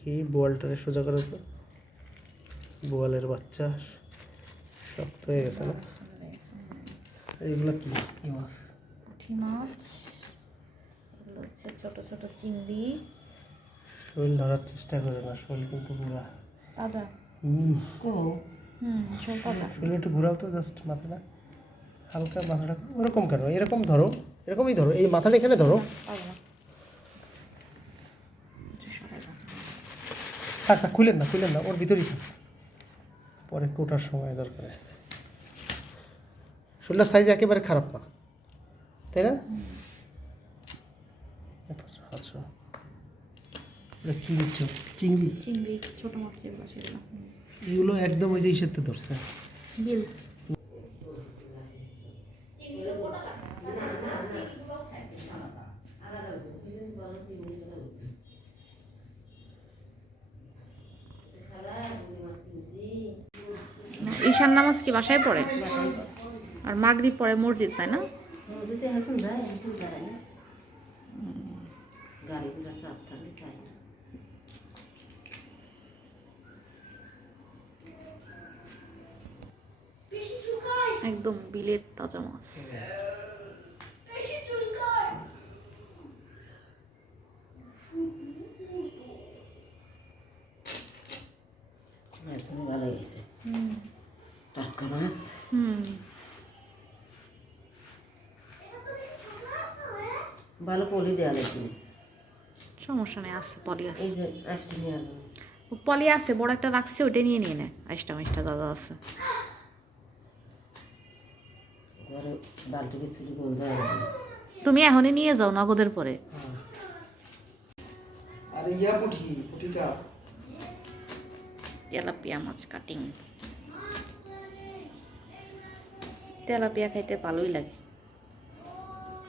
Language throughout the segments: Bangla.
কি বোয়ালটারে সোজা করে তো, বোয়ালের বাচ্চা শক্ত হয়ে গেছে না। এইগুলো কি কি মাছ? পুঁটি মাছ, এগুলো হচ্ছে ছোট ছোট চিংড়ি। শোল ধরার চেষ্টা করে না, শোল কিন্তু পুরা তাজা। শোল তাজা। শোল একটু ঘুরাও তো, জাস্ট মাথাটা হালকা, মাথাটা ওরকম কেন, এরকম ধরো, এরকমই ধরো, এই মাথাটা এখানে ধরো। থাক থাক, খুলেন না খুলেন না, ওর ভিতরেই থাক, পরে কোটার সময় দরকার। শোলটার সাইজ একেবারে খারাপ না, তাই না? আচ্ছা, কী দিচ্ছ? চিংড়ি? চিংড়ি ছোট মাছ যেগুলো সেগুলো। এগুলো একদম ওই যে ইসেতে ধরছে, বিল। ঈশান নামাজ কি বাসায় পড়ে? আর মাগরিব পড়ে মসজিদ, তাই না? মসজিদে এখন যায়, এখন যায় না। গাড়িগুলো চাপ থাকলে যায় না। একদম বিলের তাজা মাছ। মাছগুলো ভালো হয়েছে, টাটকা মাছ। ভালো পলি দেওয়া লাগবে, সমস্যা নেই, আছে পলি আছে। এই যে আসতে নিয়ে আসবো, পলি আছে, বড় একটা রাখছে, ওইটা নিয়ে নিয়ে নেয়। আইসটা মাইসটা দাদা আছে। ঘরে বালতি ভিতরে গন্ধ আসবে। তুমি এখনই নিয়ে যাও নগদের পরে। আর ইয়া পুঁটি, পুঁটিকা তেলাপিয়া মাছ কাটিং। তেলাপিয়া খাইতে ভালোই লাগে।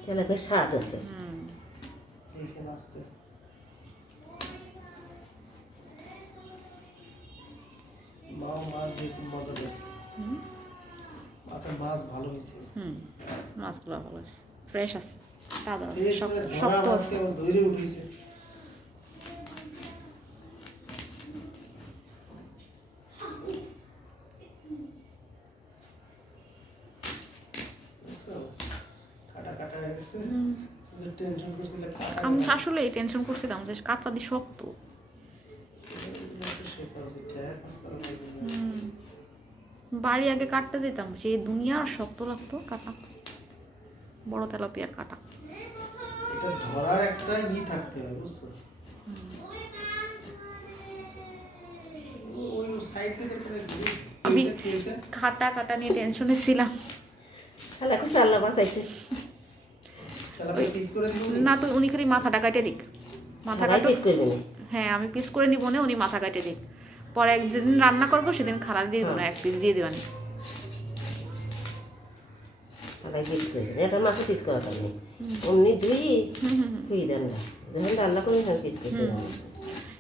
তেলাপিয়ার স্বাদ আছে। এইখানে আসতে মাও মাছ দিয়ে খুব মজা পেয়েছে, মাথার মাছ ভালো হয়েছে। মাছগুলো ভালো আছে, ফ্রেশ আছে, তাজা আছে, বিশেষ করে ধরা শক্ত মাছ আছে। কেমন ধরে উঠেছে। কাটা কাটা হয়ে গেছে, টেনশন করছিল। আমি আসলে এই টেনশন করছিলাম যে কাতলা দিয়ে শক্ত। বাড়ি আগে কাটতে যেতাম, সেই দুনিয়া শক্ত লাগতো কাটা, বড় তেলাপিয়ার কাটা। এটা ধরার একটা থাকতে হবে, বুঝছো? ওই সাইড থেকে করে আমি কাটা কাটা নিয়ে টেনশনে ছিলাম। তাহলে এখন চাল্লা মাছ আইছে, না তো উনি খালি মাথাটা কাটে দিক, মাথা কাটো। পিস করবে না। হ্যাঁ, আমি পিস করে নিব না, উনি মাথা কাটে দিক। পরে একদিন রান্না করবো, সেদিন খালা দিয়ে দেবো না, এক পিস দিয়ে দেবেন। তাহলে পিস করবে, এটা মাছে পিস করা পারবে অমনি ধুই দেন না, যখন রান্না করবেন তখন পিস করতে হবে।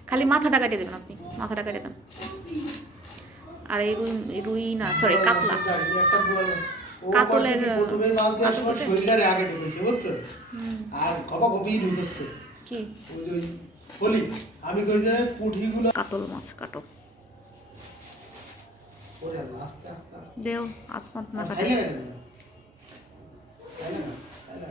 খালি মাথাটা কাটে দেবেন আপনি, মাথাটা কেটে দেন। আর এই রুই না, সরি, কাতলা, কাতলের শরীরের আগে ঢুকেছে, বুঝছো? আর কপা কপি ঢুকেছে কি ওই যে বলি আমি কই যে পুঁঠিগুলো। কাতল মাছ কাটো, ওরে আস্তে আস্তে আস্তে দেও আত্মাত না কাটে। তাইলে তাইলে তাইলে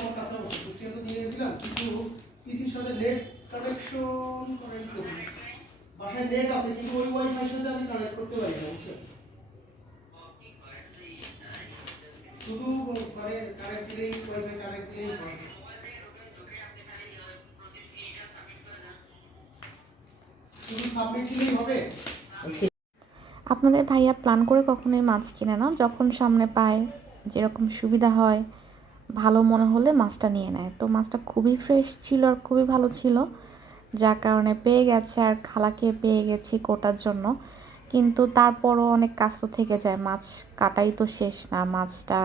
আমার কাছে বুঝতে তো নিয়ে গেছিলাম, কিন্তু পিসির সাথে নেট কানেকশন করেন্ট করি, বাসায় নেট আছে কিন্তু ওই ওয়াইফাই সাথে আমি কানেক্ট করতে পারি না, বুঝছেন? শুধু মানে কানেক্ট দিলেই, ওয়াইফাই কানেক্ট দিলেই হয়। শুধু সাবমিট দিলেই হবে। আপনাদের ভাইয়া প্ল্যান করে কখনোই মাছ কিনে না, যখন সামনে পায়, যেরকম সুবিধা হয়, ভালো মনে হলে মাছটা নিয়ে নেয়। তো মাছটা খুবই ফ্রেশ ছিল আর খুবই ভালো ছিল, যার কারণে পেয়ে গেছে, আর খালাকে পেয়ে গেছি কোটার জন্য। কিন্তু তারপরও অনেক কাজ তো থেকে যায়, মাছ কাটাই তো শেষ না। মাছটা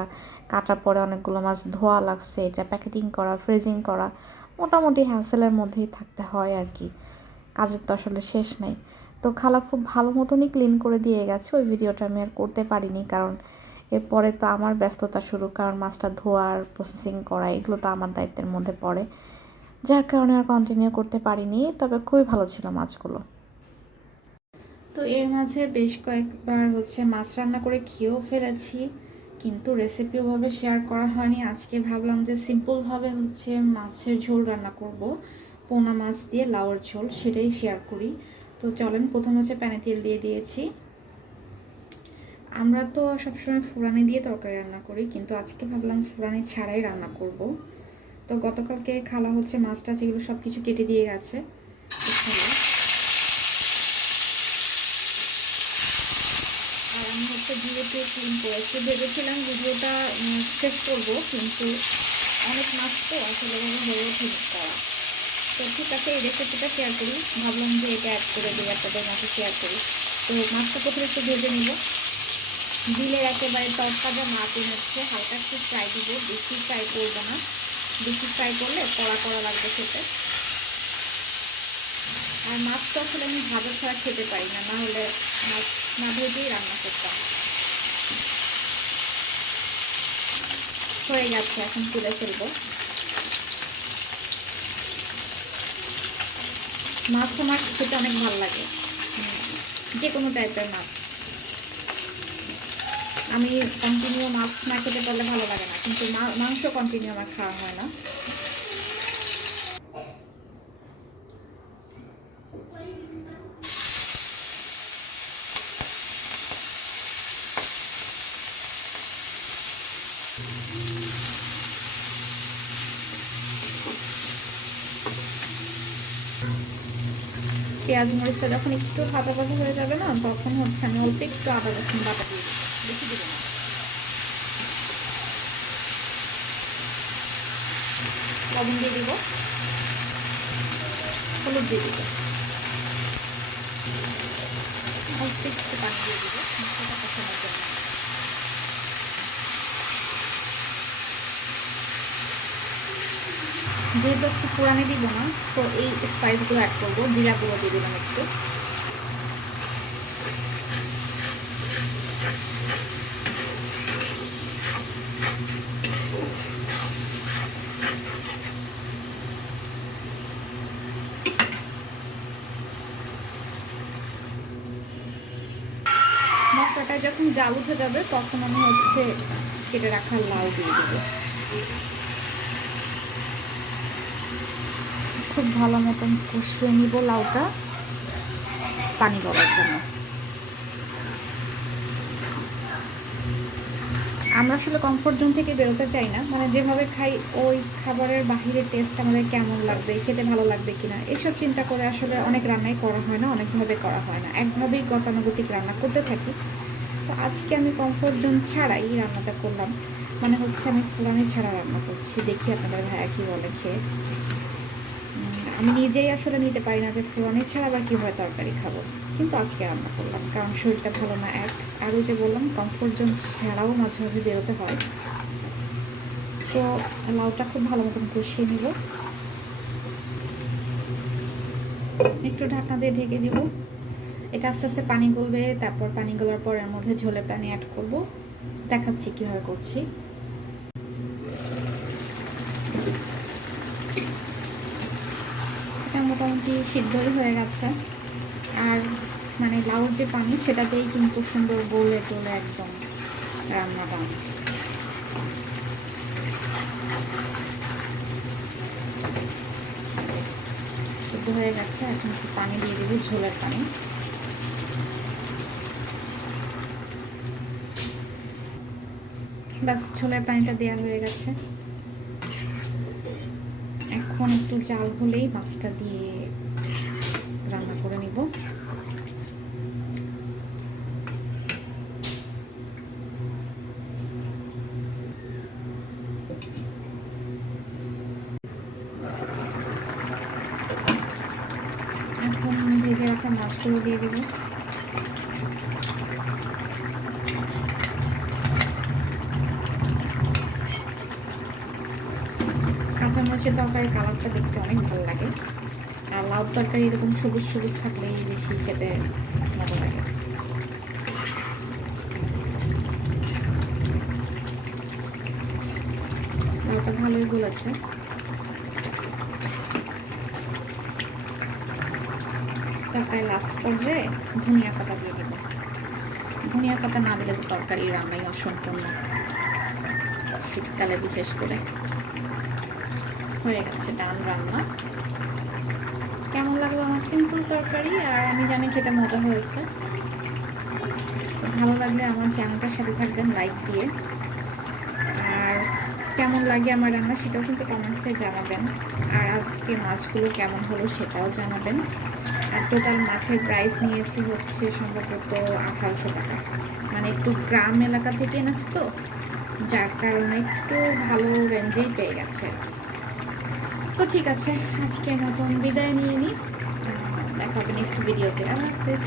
কাটার পরে অনেকগুলো মাছ ধোয়া লাগছে, এটা প্যাকেটিং করা, ফ্রিজিং করা, মোটামুটি হ্যাসেলের মধ্যেই থাকতে হয় আর কি, কাজের তো আসলে শেষ নেই। তো খালা খুব ভালো মতনই ক্লিন করে দিয়ে গেছে, ওই ভিডিওটা আমি আর করতে পারিনি, কারণ এরপরে তো আমার ব্যস্ততা শুরু, কারণ মাছটা ধোয়ার প্রসেসিং করা এগুলো তো আমার দায়িত্বের মধ্যে পড়ে, যার কারণে আর কন্টিনিউ করতে পারিনি। তবে খুবই ভালো ছিল মাছগুলো। তো এর মাঝে বেশ কয়েকবার মাছ রান্না করে খেয়েও ফেলেছি, কিন্তু রেসিপি ওভাবে শেয়ার করা হয়নি। আজকে ভাবলাম যে সিম্পলভাবে মাছের ঝোল রান্না করব, পোনা মাছ দিয়ে লাউয়ের ঝোল, সেটাই শেয়ার করি। তো চলেন, প্রথম প্যানে তেল দিয়ে দিয়েছি। আমরা তো সবসময় ফুরানি দিয়ে তরকারি রান্না করি, কিন্তু আজকে ভাবলাম ফুরানি ছাড়াই রান্না করব। তো গতকালকে খালা মাছটা যেগুলো সব কিছু কেটে দিয়ে গেছে। আর আমি ভিডিওতে ক্লিন করেছি, ভেবেছিলাম ভিডিওটা শেষ করবো, কিন্তু অনেক মাছ তো আসলে হয়ে ওঠেনি করা। তো ঠিক আছে, এই রেসিপিটা শেয়ার করি, ভাবলাম যে এটা অ্যাড করে দিই, আপনাদের মাঝে শেয়ার করি। তো মাছটা প্রথমে একটু ভেজে নিব, দিলে একেবারে তরকাটা না হচ্ছে, হালকা একটু ফ্রাই দিব, বেশি ফ্রাই করবো না, বেশি ফ্রাই করলে কড়া কড়া লাগবে খেতে। আর মাছ তো আসলে আমি ভাজা ছাড়া খেতে পারি না, না হলে মাছ না ভেজেই রান্না করতাম। হয়ে গেছে, এখন তুলে ফেলবো। মাছ আমার খেতে অনেক ভালো লাগে, যে কোনো টাইপের মাছ। আমি কন্টিনিউ মাছ না খেতে পারলে ভালো লাগে না, কিন্তু মাংস কন্টিনিউ আমার খাওয়া হয় না। পেঁয়াজ মরিচটা যখন একটু ভাজা ভাজা হয়ে যাবে না, তখন আমি অল্প একটু আদা রসুন বাটা দিয়ে দেবো, বেশি দেবো না। লবণ দিয়ে দিব, হলুদ দিয়ে দিব, অল্প একটু পানি দিয়ে দিব মশলাটা কষানোর জন্য। যেহেতু একটু পুরানি দিব না, তো এই স্পাইসগুলো অ্যাড করবো। জিরা গুঁড়ো দিয়ে দিলাম একটু, মশলাটা যখন জাল উঠে যাবে তখন আমি কেটে রাখা লাউ দিয়ে দেবো। খুব ভালো মতন কষিয়ে নিব লাউটা পানি গলার জন্য। আমরা আসলে কমফোর্ট জোন থেকে বেরোতে চাই না, মানে যেভাবে খাই ওই খাবারের বাহিরের টেস্ট আমাদের কেমন লাগবে, খেতে ভালো লাগবে কিনা, এইসব চিন্তা করে আসলে অনেক রান্নাই করা হয় না, অনেকভাবে করা হয় না, একভাবেই গতানুগতিক রান্না করতে থাকি। তো আজকে আমি কমফোর্ট জোন ছাড়াই রান্নাটা করলাম, মানে আমি ফুলানি ছাড়া রান্না করছি। দেখি আপনাদের ভাইয়া কী বলে খেয়ে। আমি নিজেই আসলে নিতে পারি না যে ফুলানি ছাড়া আবার কীভাবে তরকারি খাবো, কিন্তু আজকে রান্না করলাম কারণ শরীরটা ভালো না এক, আর ওই যে বললাম কমফোর্ট জোন ছাড়াও মাঝে মাঝে বেরোতে হয়। তো লাউটা খুব ভালো মতন কষিয়ে নিব, একটু ঢাকনা দিয়ে ঢেকে দিব। এটা আস্তে আস্তে পানি গলবে, তারপর পানি গলার পর এর মধ্যে ঝোলের পানি অ্যাড করব, দেখাচ্ছি কীভাবে করছি। এটা মোটামুটি সিদ্ধই হয়ে গেছে, আর মানে লাউর যে পানি সেটাতেই কিন্তু সুন্দর গলে টলে একদম রান্নাটা। সিদ্ধ হয়ে গেছে, এখন একটু পানি দিয়ে দেবো, ঝোলের পানি। বাস, ঝোলের পানিটা দেওয়া হয়ে গেছে। এখন একটু জাল হলেই মাছটা দিয়ে রান্না করে নিব। এখন ভেজে রাখা মাছগুলো দিয়ে দেবো। কাঁচামরিচের সর্ষে তরকারির কালারটা দেখতে অনেক ভালো লাগে, আর লাউ তরকারি এরকম সবুজ সবুজ থাকলেই বেশি খেতে মজা লাগে। লাউটা ভালোই গলেছে। তরকারি লাস্ট পর্যায়ে ধনিয়া পাতা দিয়ে দেব। ধনিয়া পাতা না দিলে তো তরকারি রান্নাই অসম্পূর্ণ, শীতকালে বিশেষ করে। হয়ে গেছে ডান রান্না। কেমন লাগলো আমার সিম্পল তরকারি? আর আমি জানি খেতে মজা হয়েছে। ভালো লাগলে আমার চ্যানেলটার সাথে থাকবেন লাইক দিয়ে। আর কেমন লাগে আমার রান্না সেটাও কিন্তু কমেন্টসে জানাবেন। আর আজকে মাছগুলো কেমন হলো সেটাও জানাবেন। আর টোটাল মাছের প্রাইস নিয়েছি হচ্ছে সম্ভবত 1800 টাকা, মানে একটু গ্রাম এলাকা থেকে এনেছি তো, যার কারণে একটু ভালো রেঞ্জেই পেয়ে গেছে। তো ঠিক আছে, আজকের মতন বিদায় নিয়ে নিই। দেখা হবে নেক্সট ভিডিওতে। আল্লাহ হাফেজ।